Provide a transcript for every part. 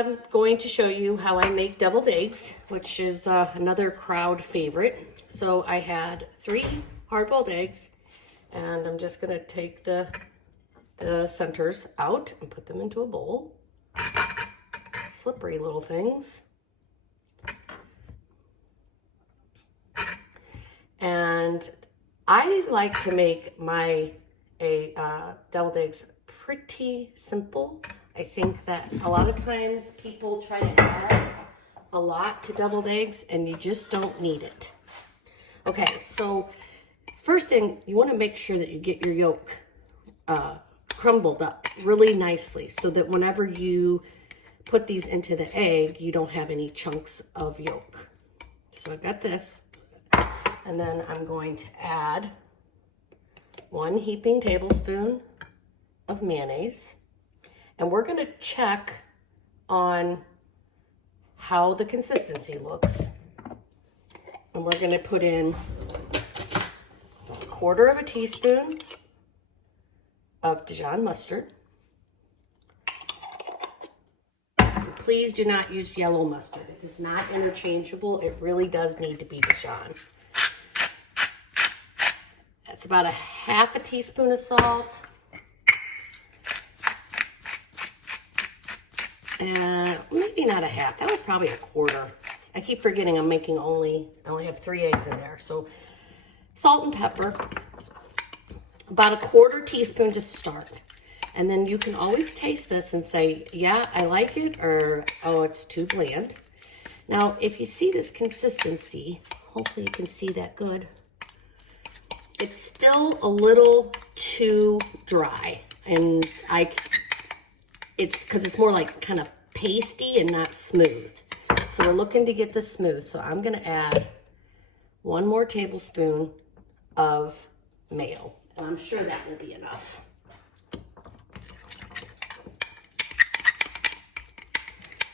am going to show you how I make deviled eggs, which is another crowd favorite. So I had 3 hard-boiled eggs, and I'm just gonna take the centers out and put them into a bowl. Slippery little things. And I like to make my deviled eggs pretty simple. I think that a lot of times people try to add a lot to deviled eggs and you just don't need it. Okay, so first thing, you want to make sure that you get your yolk crumbled up really nicely so that whenever you put these into the egg, you don't have any chunks of yolk. So I've got this, and then I'm going to add 1 heaping tablespoon of mayonnaise. And we're going to check on how the consistency looks. And we're going to put in 1/4 teaspoon of Dijon mustard. And please do not use yellow mustard. It is not interchangeable. It really does need to be Dijon. That's about 1/2 teaspoon of salt. And maybe not 1/2. That was probably 1/4. I keep forgetting I only have 3 eggs in there. So salt and pepper, about 1/4 teaspoon to start. And then you can always taste this and say, yeah, I like it, or oh, it's too bland. Now, if you see this consistency, hopefully you can see that good. It's still a little too dry, and it's because it's more like kind of pasty and not smooth. So we're looking to get this smooth. So I'm going to add 1 more tablespoon of mayo, and I'm sure that will be enough.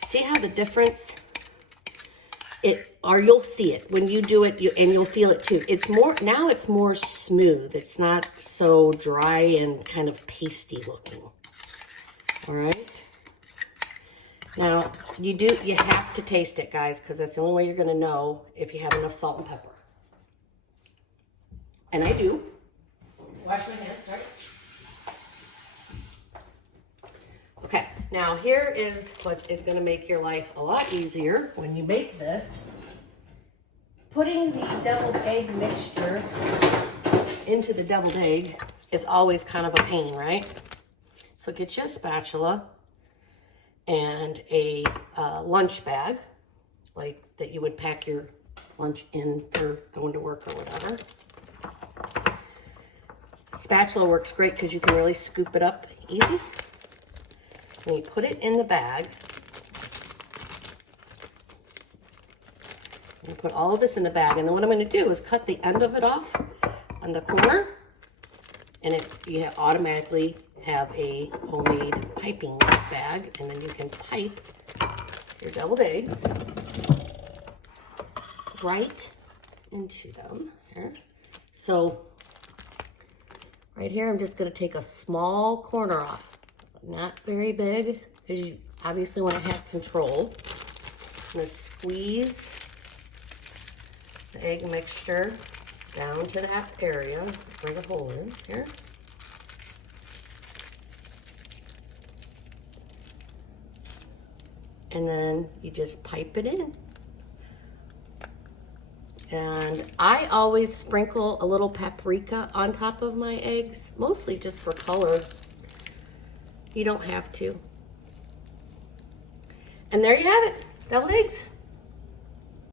See how the difference? Or you'll see it when you do it, and you'll feel it too. It's more smooth. It's not so dry and kind of pasty looking. All right. Now you have to taste it, guys, because that's the only way you're going to know if you have enough salt and pepper. And I do. Wash my hands, right? Okay, now here is what is going to make your life a lot easier when you make this. Putting the deviled egg mixture into the deviled egg is always kind of a pain, right? So get you a spatula and a lunch bag, like that you would pack your lunch in for going to work or whatever. Spatula works great because you can really scoop it up easy. And you put it in the bag. And put all of this in the bag. And then what I'm going to do is cut the end of it off on the corner. And you automatically have a homemade piping bag. And then you can pipe your deviled eggs right into them here. So right here, I'm just going to take a small corner off. Not very big, because you obviously want to have control. I'm going to squeeze the egg mixture down to that area where the hole is here. And then you just pipe it in. And I always sprinkle a little paprika on top of my eggs, mostly just for color. You don't have to. And there you have it, deviled eggs.